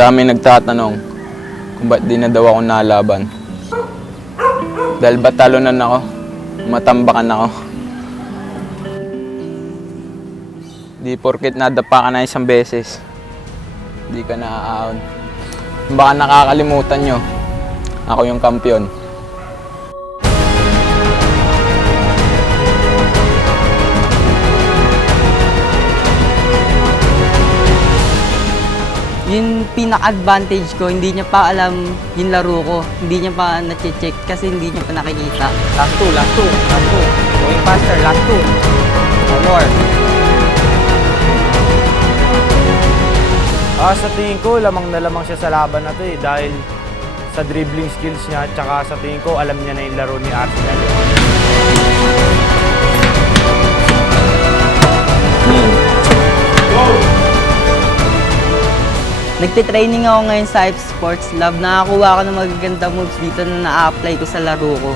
Madami nagtatanong kung ba't di na daw ako nalaban. Dahil ba talunan ako, matambakan ako. Di porket nadapa ka na isang beses, di ka naaaon. Baka nakakalimutan nyo, ako yung kampiyon. Yung pinaka-advantage ko, hindi niya pa alam yung laro ko. Hindi niya pa na-check kasi hindi niya pa nakikita. Last two. Going faster, last two. One more. Sa tingin ko, lamang na lamang siya sa laban na to dahil sa dribbling skills niya at saka sa tingin ko, alam niya na yung laro ni Arsenal. Nagtitraining ako ngayon sa Hype Sports Lab. Nakakuha ako ng magaganda moves dito na na-apply ko sa laro ko.